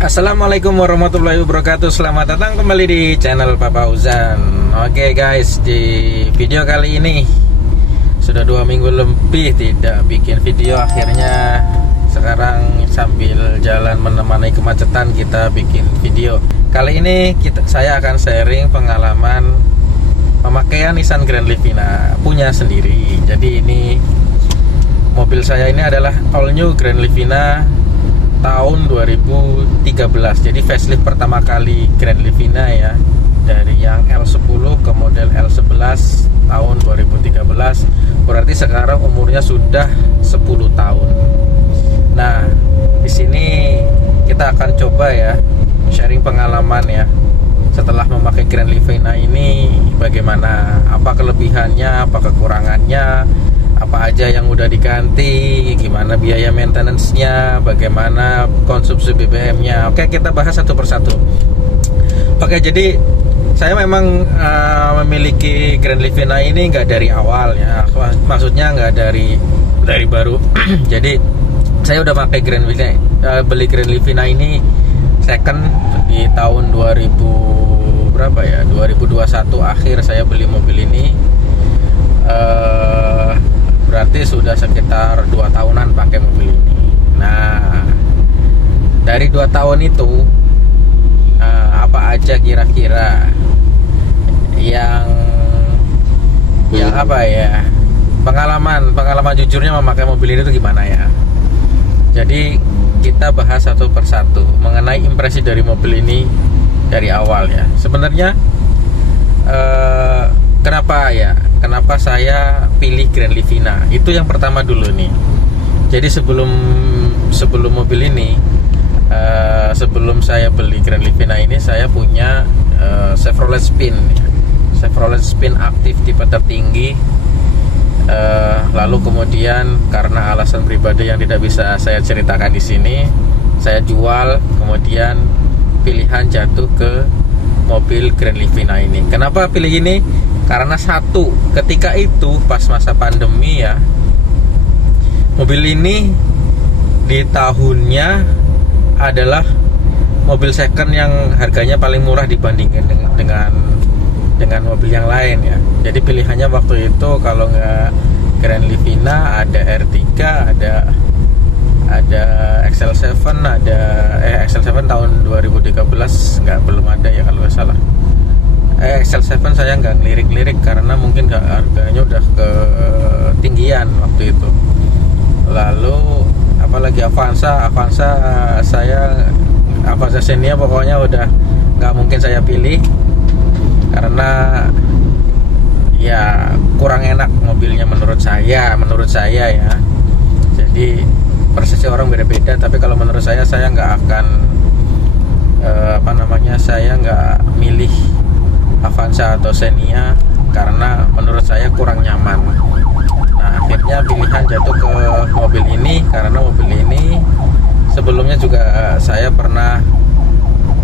Assalamualaikum warahmatullahi wabarakatuh. Selamat datang kembali di channel Papa Uzan. Oke guys, di video kali ini sudah 2 minggu lebih tidak bikin video. Akhirnya sekarang sambil jalan menemani kemacetan kita bikin video. Kali ini saya akan sharing pengalaman pemakaian Nissan Grand Livina punya sendiri. Jadi ini mobil saya ini adalah all new Grand Livina tahun 2013. Jadi facelift pertama kali Grand Livina ya, dari yang L10 ke model L11 tahun 2013. Berarti sekarang umurnya sudah 10 tahun. Nah, di sini kita akan coba ya sharing pengalaman ya. Setelah memakai Grand Livina ini bagaimana, apa kelebihannya, apa kekurangannya, apa aja yang udah diganti, gimana biaya maintenance-nya, bagaimana konsumsi BBM-nya. Oke, kita bahas satu persatu. Oke, jadi saya memang memiliki Grand Livina ini nggak dari awal ya, maksudnya nggak dari baru. Jadi saya udah pakai Grand Livina, beli Grand Livina ini second di tahun 2000 berapa ya, 2021 akhir saya beli mobil ini. Berarti sudah sekitar 2 tahunan pakai mobil ini. Nah, dari 2 tahun itu apa aja kira-kira yang apa ya, pengalaman jujurnya memakai mobil ini itu gimana ya. Jadi kita bahas satu persatu mengenai impresi dari mobil ini dari awal ya. Sebenarnya kenapa saya pilih Grand Livina, itu yang pertama dulu nih. Jadi sebelum mobil ini, sebelum saya beli Grand Livina ini, saya punya Chevrolet Spin ya. Chevrolet Spin aktif tipe tertinggi. Lalu kemudian karena alasan pribadi yang tidak bisa saya ceritakan di sini, saya jual, kemudian pilihan jatuh ke mobil Grand Livina ini. Kenapa pilih ini? Karena satu, ketika itu pas masa pandemi ya, mobil ini di tahunnya adalah mobil second yang harganya paling murah dibandingkan dengan mobil yang lain ya. Jadi pilihannya waktu itu kalau nggak Grand Livina ada R3, ada XL7, XL7 tahun 2013 belum ada ya kalau nggak salah. XL7 saya nggak ngelirik karena mungkin harganya udah ketinggian waktu itu. Lalu apalagi Avanza Xenia pokoknya udah nggak mungkin saya pilih karena ya kurang enak mobilnya menurut saya ya. Jadi persepsi orang beda-beda, tapi kalau menurut saya nggak akan saya nggak milih Avanza atau Xenia karena menurut saya kurang nyaman. Nah, akhirnya pilihan jatuh ke mobil ini karena mobil ini sebelumnya juga saya pernah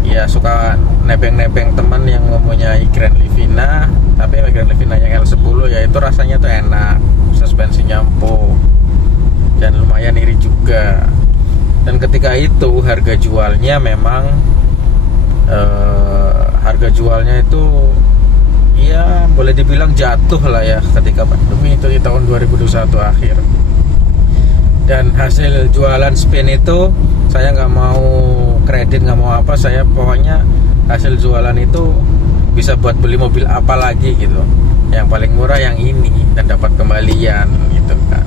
ya suka nebeng-nebeng teman yang mempunyai Grand Livina, tapi Grand Livina yang L10 ya itu rasanya tuh enak, suspensinya empuk dan lumayan iri juga. Dan ketika itu harga jualnya memang harga jualnya itu ya boleh dibilang jatuh lah ya ketika pandemi itu di tahun 2021 akhir. Dan hasil jualan Spin itu saya nggak mau kredit, nggak mau apa, saya pokoknya hasil jualan itu bisa buat beli mobil apa lagi gitu. Yang paling murah yang ini dan dapat kembalian gitu kan.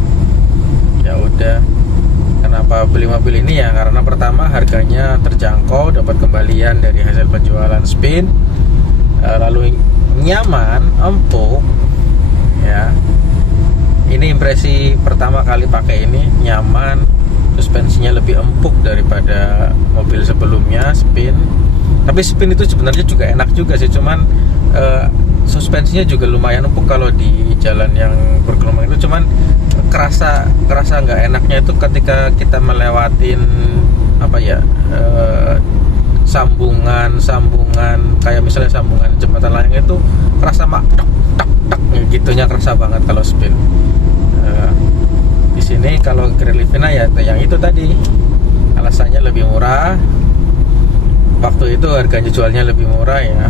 Ya udah, kenapa beli mobil ini ya karena pertama harganya terjangkau, dapat kembalian dari hasil penjualan Spin, lalu nyaman, empuk ya. Ini impresi pertama kali pakai ini, nyaman, suspensinya lebih empuk daripada mobil sebelumnya Spin. Tapi Spin itu sebenarnya juga enak juga sih, cuman suspensinya juga lumayan empuk kalau di jalan yang bergelombang itu. Cuman kerasa nggak enaknya itu ketika kita melewatin sambungan kayak misalnya sambungan jembatan layang itu kerasa tak gitunya, kerasa banget kalau Spin. Di sini kalau Grand Livina ya yang itu tadi alasannya lebih murah, waktu itu harganya jualnya lebih murah ya,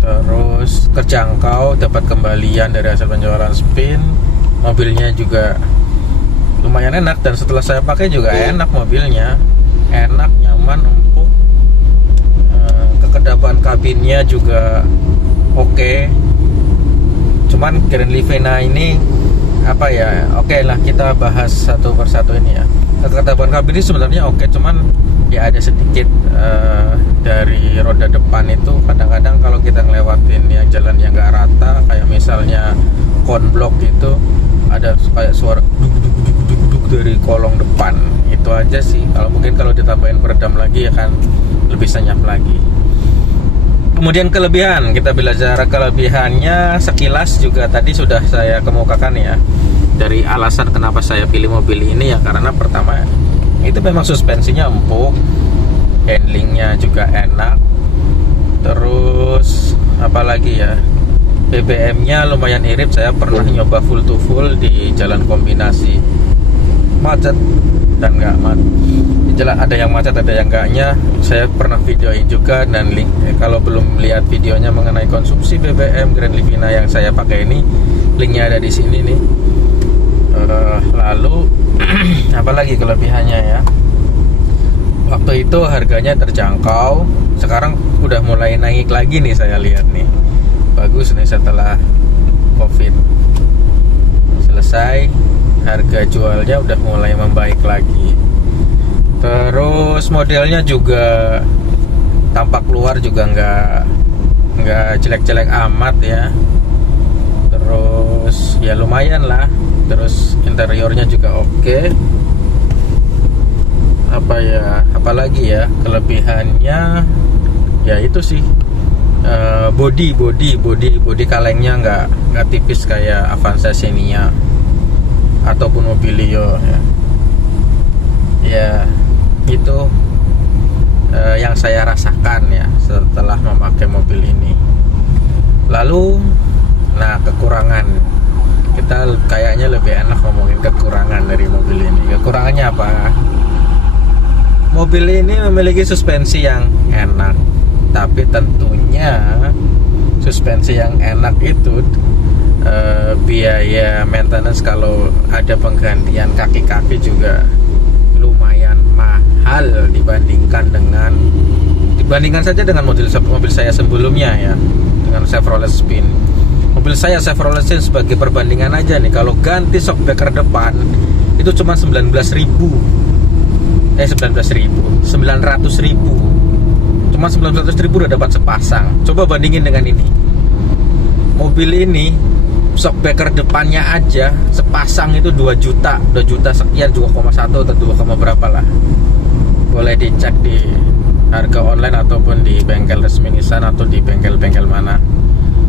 terus terjangkau, dapat kembalian dari hasil penjualan spin. Mobilnya juga lumayan enak, dan setelah saya pakai juga enak mobilnya, enak, nyaman, empuk. Kekedapan kabinnya juga oke. Cuman Grand Livina ini apa ya, oke lah, kita bahas satu persatu ini ya. Kekedapan kabin ini sebenarnya oke, cuman ya ada sedikit dari roda depan itu kadang-kadang kalau kita ngelewatin yang jalan yang nggak rata, kayak misalnya konblok itu ada kayak suara duk dari kolong depan. Itu aja sih. Kalau mungkin kalau ditambahin peredam lagi ya kan lebih senyap lagi. Kemudian kelebihan, kita belajar kelebihannya sekilas juga tadi sudah saya kemukakan ya. Dari alasan kenapa saya pilih mobil ini ya karena pertama itu memang suspensinya empuk, handlingnya juga enak, terus apalagi ya, BBM-nya lumayan irit. Saya pernah nyoba full to full di jalan kombinasi macet dan nggak macet. Jelas ada yang macet, ada yang enggaknya. Saya pernah videoin juga, dan link kalau belum lihat videonya mengenai konsumsi BBM Grand Livina yang saya pakai ini, linknya ada di sini nih. Lalu apalagi kelebihannya ya, waktu itu harganya terjangkau, sekarang udah mulai naik lagi nih, saya lihat nih bagus nih setelah COVID selesai, harga jualnya udah mulai membaik lagi. Terus modelnya juga tampak luar juga nggak jelek-jelek amat ya. Terus ya lumayan lah. Terus interiornya juga oke. Apalagi ya kelebihannya ya itu sih, body kalengnya nggak tipis kayak Avanza Xenia ataupun Mobilio ya. Ya itu yang saya rasakan ya setelah memakai mobil ini. Lalu nah kekurangan, kita kayaknya lebih enak ngomongin kekurangan dari mobil ini. Kekurangannya apa? Mobil ini memiliki suspensi yang enak, tapi tentunya suspensi yang enak itu biaya maintenance kalau ada penggantian kaki-kaki juga lumayan mahal dibandingkan saja dengan mobil saya sebelumnya ya, dengan Chevrolet Spin. Mobil saya Chevrolet Spin sebagai perbandingan aja nih, kalau ganti shock breaker depan itu cuma 900.000 cuma 900.000 udah dapat sepasang. Coba bandingin dengan ini, mobil ini shock breaker depannya aja sepasang itu 2 juta sekian, 2,1 atau 2, berapa lah. Boleh dicek di harga online ataupun di bengkel resmi Nissan atau di bengkel-bengkel mana.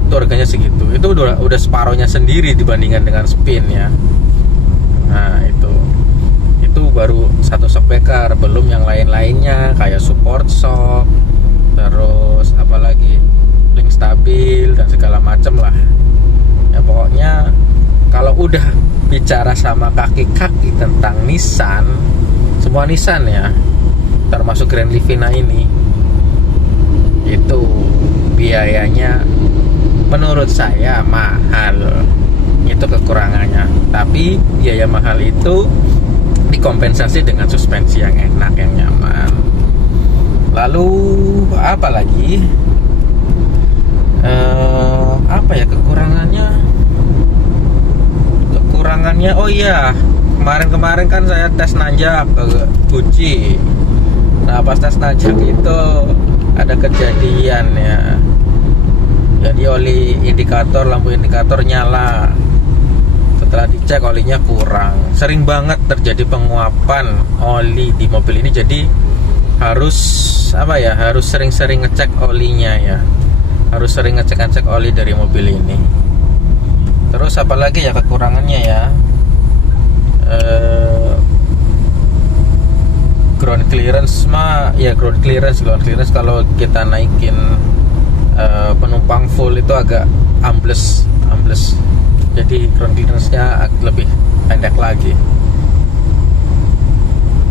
Itu harganya segitu. Itu udah separohnya sendiri dibandingkan dengan Spin ya. Nah, itu baru satu shock breaker, belum yang lain-lainnya kayak support shock, terus apalagi link stabil dan segala macem lah. Ya pokoknya kalau udah bicara sama kaki-kaki tentang Nissan, semua Nissan ya, termasuk Grand Livina ini, itu biayanya menurut saya mahal. Itu kekurangannya. Tapi biaya mahal itu dikompensasi dengan suspensi yang enak, yang nyaman. Lalu apa lagi? Apa ya kekurangannya? Oh iya, kemarin kan saya tes nanjak ke Gucci. Nah pas tes nanjak itu ada kejadian ya, jadi oli indikator, lampu indikator nyala. Setelah dicek olinya kurang. Sering banget terjadi penguapan oli di mobil ini, jadi harus sering-sering ngecek olinya ya, harus sering ngecek oli dari mobil ini. Terus apalagi ya kekurangannya ya, ground clearance kalau kita naikin penumpang full itu agak ambles. Jadi ground clearance-nya lebih pendek lagi.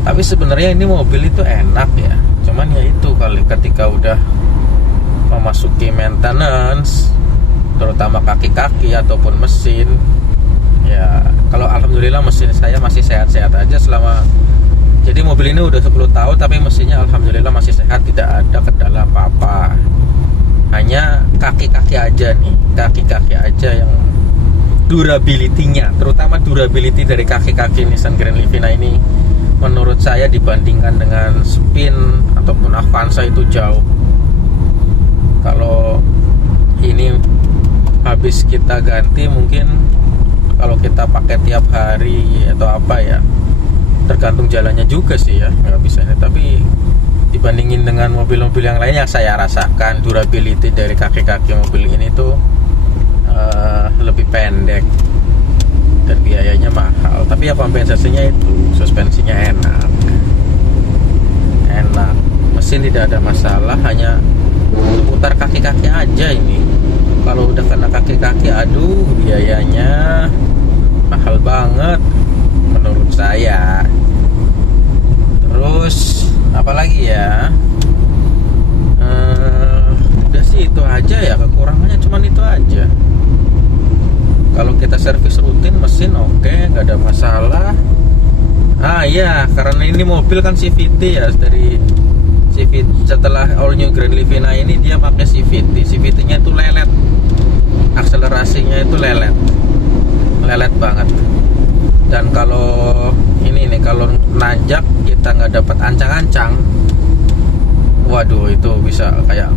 Tapi sebenarnya ini mobil itu enak ya, cuman ya itu kali ketika udah memasuki maintenance, terutama kaki-kaki ataupun mesin, ya kalau alhamdulillah mesin saya masih sehat-sehat aja selama. Jadi mobil ini udah 10 tahun tapi mesinnya alhamdulillah masih sehat, tidak ada kendala apa-apa. Hanya kaki-kaki aja nih, kaki-kaki aja yang durability-nya, terutama durability dari kaki-kaki Nissan Grand Livina ini menurut saya dibandingkan dengan Spin ataupun Avanza itu jauh. Kalau ini habis kita ganti, mungkin kalau kita pakai tiap hari atau apa ya, tergantung jalannya juga sih ya, nggak bisa ini. Tapi dibandingin dengan mobil-mobil yang lain yang saya rasakan, durability dari kaki-kaki mobil ini tuh lebih pendek dan biayanya mahal. Tapi ya kompensasinya itu, suspensinya enak, mesin tidak ada masalah, hanya putar kaki-kaki aja ini. Kalau udah kena kaki-kaki, aduh biayanya mahal banget menurut saya. Terus apalagi ya, udah sih itu aja ya, kekurangannya cuman itu aja. Kalau kita servis rutin mesin oke, nggak ada masalah. Ya karena ini mobil kan CVT ya, dari CVT setelah all new Grand Livina ini dia pakai CVT nya itu lelet, akselerasinya itu lelet banget. Dan kalau ini nih, kalau nanjak kita nggak dapat ancang-ancang, waduh itu bisa kayak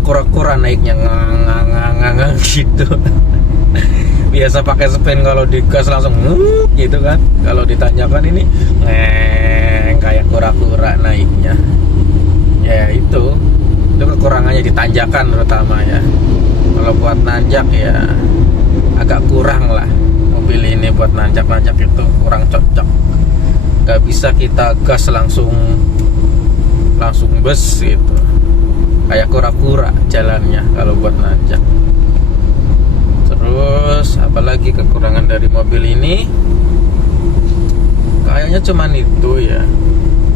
kura-kura naiknya ngang gitu. Biasa pakai Spin kalau digas langsung gitu kan, kalau ditanjakan ini kayak kura-kura naiknya. Ya itu kekurangannya di tanjakan terutama ya. Kalau buat nanjak ya agak kurang lah, mobil ini buat nanjak itu kurang cocok. Gak bisa kita gas langsung bus gitu, kayak kura-kura jalannya kalau buat nanjak. Terus apalagi kekurangan dari mobil ini, kayaknya cuman itu ya.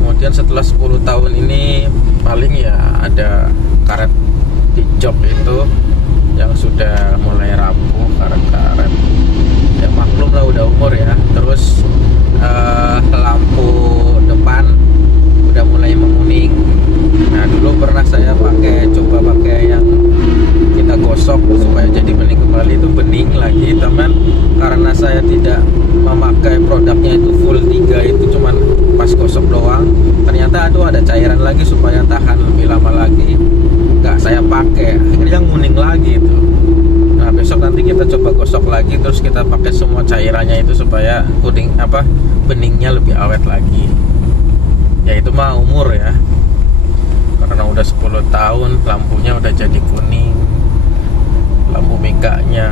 Kemudian setelah 10 tahun ini paling ya ada karet di jok itu yang sudah mulai rapuh, karet-karet ya, maklum lah udah umur ya. Terus lampu depan udah mulai menguning. Nah dulu pernah saya coba pakai yang kita gosok supaya jadi bening kembali, itu bening lagi teman. Karena saya tidak memakai produknya itu full 3, itu cuman pas gosok doang, ternyata ada cairan lagi supaya tahan lebih lama lagi, nggak saya pakai, akhirnya nguning lagi itu. Nah besok nanti kita coba gosok lagi, terus kita pakai semua cairannya itu supaya beningnya lebih awet lagi. Ya itu mah umur ya, karena udah 10 tahun lampunya udah jadi kuning, lampu mikanya.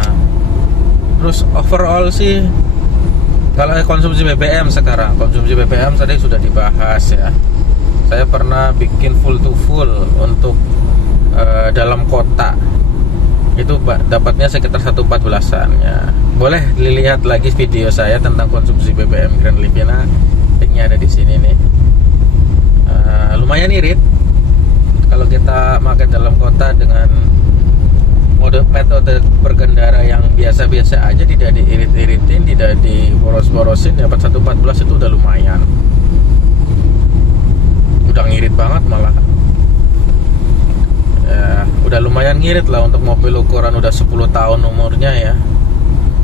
Terus overall sih, kalau konsumsi BBM sekarang, konsumsi BBM tadi sudah dibahas ya. Saya pernah bikin full to full untuk dalam kota, itu dapatnya sekitar 1/14an ya. Boleh dilihat lagi video saya tentang konsumsi BBM Grand Livina, linknya ada di sini nih. Lumayan irit kalau kita pakai dalam kota dengan metode berkendara yang biasa-biasa aja, tidak diirit-iritin, tidak diboros-borosin, dapat 1/14 itu udah lumayan. Udah ngirit banget malah. Ya, udah lumayan ngirit lah untuk mobil ukuran udah 10 tahun umurnya ya.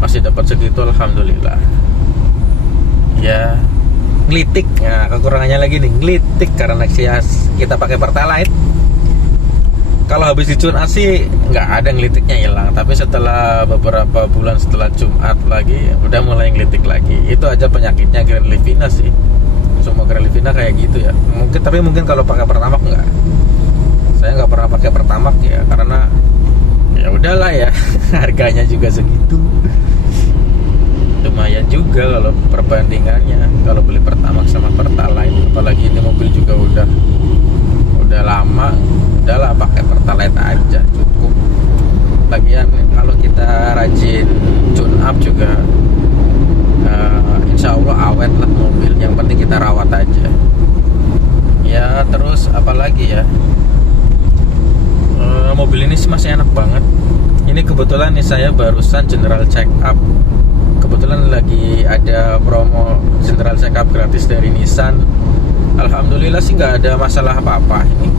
Masih dapat segitu alhamdulillah. Ya, ngelitik. Nah, kekurangannya lagi nih, ngelitik karena kita pakai Pertalite. Kalau habis dicun sih nggak ada ngelitiknya, hilang. Tapi setelah beberapa bulan setelah Jumat lagi udah mulai ngelitik lagi. Itu aja penyakitnya Grand Livina sih. Semua Grand Livina kayak gitu ya. Mungkin kalau pakai Pertamax nggak. Saya nggak pernah pakai Pertamax ya, karena ya udahlah ya, harganya juga segitu. Lumayan juga kalau perbandingannya, kalau beli Pertamax sama Pertalite. Apalagi ini mobil juga udah lama, udahlah pakai Pertalite aja cukup. Lagian kalau kita rajin tune up juga insya Allah awet lah mobil, yang penting kita rawat aja ya. Terus apalagi ya, mobil ini sih masih enak banget. Ini kebetulan nih saya barusan general check up. Kebetulan lagi ada promo general check up gratis dari Nissan. Alhamdulillah sih nggak ada masalah apa-apa ini.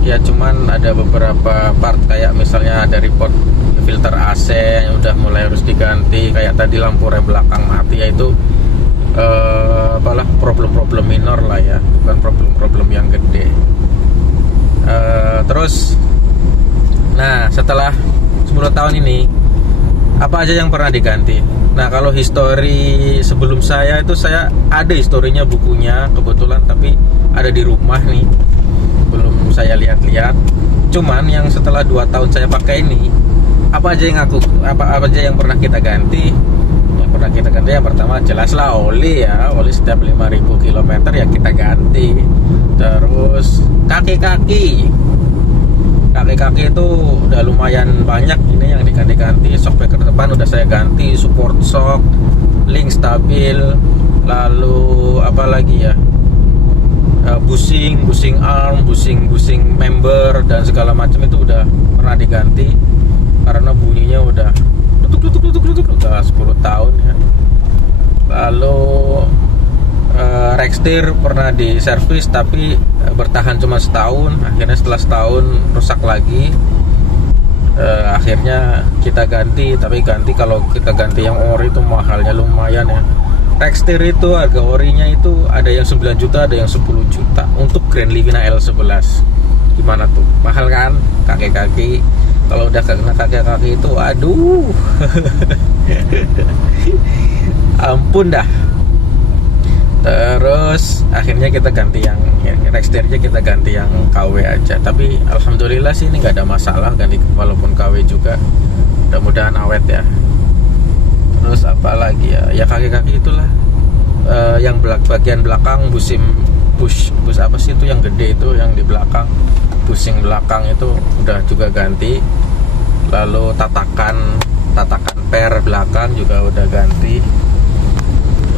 Ya cuman ada beberapa part kayak misalnya ada report filter AC yang udah mulai harus diganti, kayak tadi lampu rem belakang mati, yaitu apalah problem-problem minor lah ya, bukan problem-problem yang gede. Terus nah setelah 10 tahun ini apa aja yang pernah diganti? Nah kalau histori sebelum saya itu, saya ada historinya bukunya kebetulan, tapi ada di rumah nih, belum saya lihat-lihat. Cuman yang setelah 2 tahun saya pakai ini, apa aja yang pernah kita ganti? Yang pernah kita ganti yang pertama jelaslah oli ya, oli setiap 5.000 km ya kita ganti. Terus kaki-kaki itu udah lumayan banyak ini yang diganti-ganti. Shock breaker depan udah saya ganti, support shock, link stabil, lalu apa lagi ya, bushing arm, bushing member dan segala macam itu udah pernah diganti karena bunyinya udah udah 10 tahun ya. Lalu Rextir pernah diservis tapi bertahan cuma setahun, akhirnya setelah setahun rusak lagi. Akhirnya kita ganti, tapi kalau kita ganti yang ori itu mahalnya lumayan ya. Rextir itu harga orinya itu ada yang 9 juta, ada yang 10 juta untuk Grand Livina L11. Gimana tuh? Mahal kan? Kaki-kaki. Kalau udah kena kaki-kaki itu aduh. Ampun dah. Terus akhirnya kita ganti yang Rextirnya, kita ganti yang KW aja. Tapi alhamdulillah sih ini nggak ada masalah ganti walaupun KW juga. Mudah-mudahan awet ya. Terus apa lagi ya? Ya kaki-kaki itulah. Yang bagian belakang bush apa sih itu yang gede itu yang di belakang, bushing belakang itu udah juga ganti. Lalu tatakan per belakang juga udah ganti.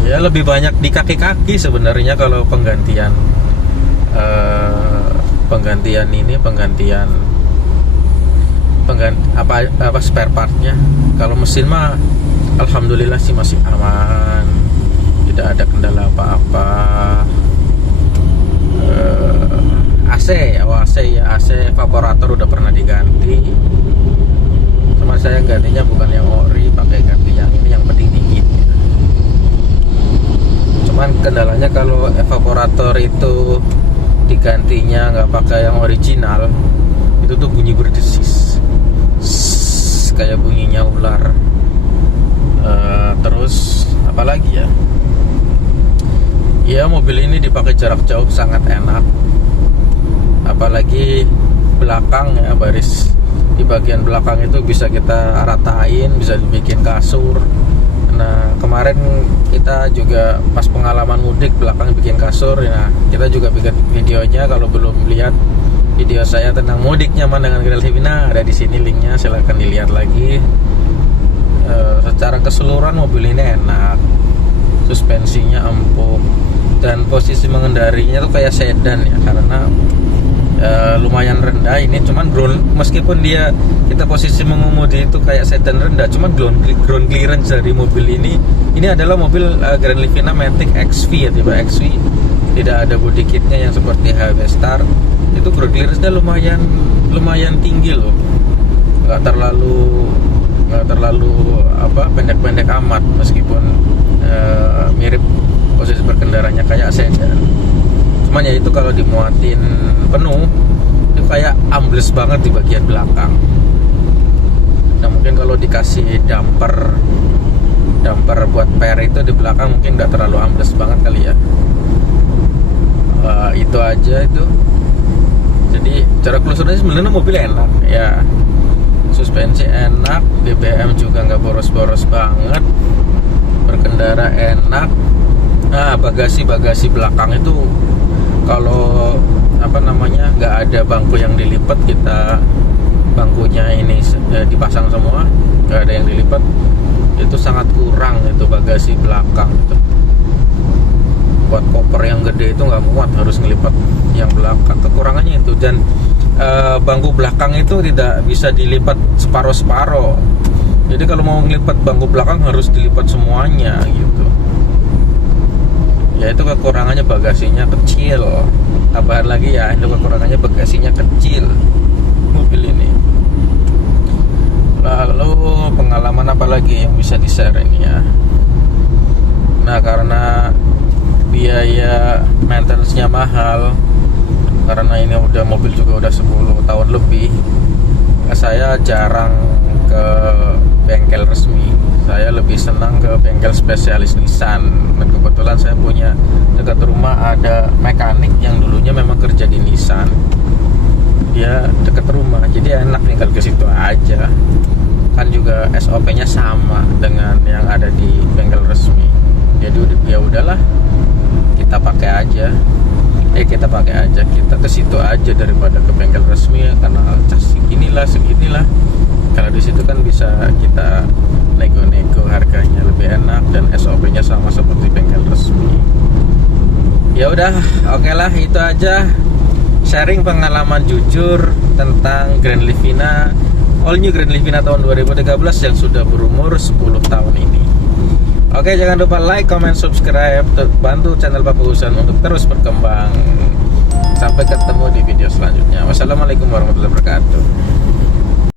Ya lebih banyak di kaki-kaki sebenarnya kalau penggantian apa spare partnya. Kalau mesin mah alhamdulillah sih masih aman, tidak ada kendala apa-apa. AC evaporator udah pernah diganti. Cuma saya gantinya bukan yang ori, pakai ganti yang ini yang penting dingin. Cuman kendalanya kalau evaporator itu digantinya nggak pakai yang original, itu tuh bunyi berdesis, kayak bunyinya ular. Terus apalagi ya? Ya mobil ini dipakai jarak jauh sangat enak, apalagi belakang ya, baris di bagian belakang itu bisa kita ratain, bisa dibikin kasur. Nah kemarin kita juga pas pengalaman mudik belakang bikin kasur. Nah kita juga bikin videonya, kalau belum lihat video saya tentang mudik nyaman dengan Grand Livina ada di sini linknya, silahkan dilihat lagi. Secara keseluruhan mobil ini enak, suspensinya empuk, dan posisi mengendarinya tuh kayak sedan ya, karena lumayan rendah ini. Cuman meskipun kita posisi mengemudi itu kayak sedan rendah, cuman ground clearance dari mobil ini adalah mobil Grand Livina Matic XV ya, tipe XV, tidak ada body kitnya yang seperti HW Star. Itu ground clearance-nya lumayan tinggi loh, nggak terlalu pendek-pendek amat, meskipun mirip posisi berkendaranya kayak sedan. Cuman ya itu kalau dimuatin penuh itu kayak ambles banget di bagian belakang. Nah mungkin kalau dikasih damper buat per itu di belakang mungkin nggak terlalu ambles banget kali ya. Itu aja itu. Jadi cara kelusurannya sebenarnya mobil enak ya, suspensi enak, BBM juga nggak boros-boros banget, berkendara enak. Nah bagasi belakang itu kalau nggak ada bangku yang dilipat, kita bangkunya ini dipasang semua, nggak ada yang dilipat, itu sangat kurang itu bagasi belakang itu. Buat koper yang gede itu nggak muat, harus ngelipat yang belakang, kekurangannya itu. Dan bangku belakang itu tidak bisa dilipat separuh-separuh. Jadi kalau mau ngelipat bangku belakang harus dilipat semuanya gitu. Ya itu kekurangannya bagasinya kecil. Tambahan lagi ya, itu kekurangannya bagasinya kecil mobil ini. Lalu pengalaman apa lagi yang bisa di-share ini ya? Nah, karena biaya maintenance-nya mahal, karena ini udah mobil juga udah 10 tahun lebih, saya jarang ke bengkel resmi. Saya lebih senang ke bengkel spesialis Nissan. Dan kebetulan saya punya dekat rumah ada mekanik yang dulunya memang kerja di Nissan. Dia dekat rumah, jadi enak tinggal ke situ aja. Kan juga SOP-nya sama dengan yang ada di bengkel resmi. Jadi ya udahlah, kita pakai aja. Kita ke situ aja daripada ke bengkel resmi ya, karena cas seginilah. Kalau di situ kan bisa kita nego-nego harganya lebih enak dan SOP-nya sama seperti bengkel resmi. Ya udah, oke lah, itu aja sharing pengalaman jujur tentang Grand Livina, all new Grand Livina tahun 2013 yang sudah berumur 10 tahun ini. Oke, jangan lupa like, comment, subscribe, bantu channel Papa Uzan untuk terus berkembang. Sampai ketemu di video selanjutnya. Wassalamualaikum warahmatullahi wabarakatuh.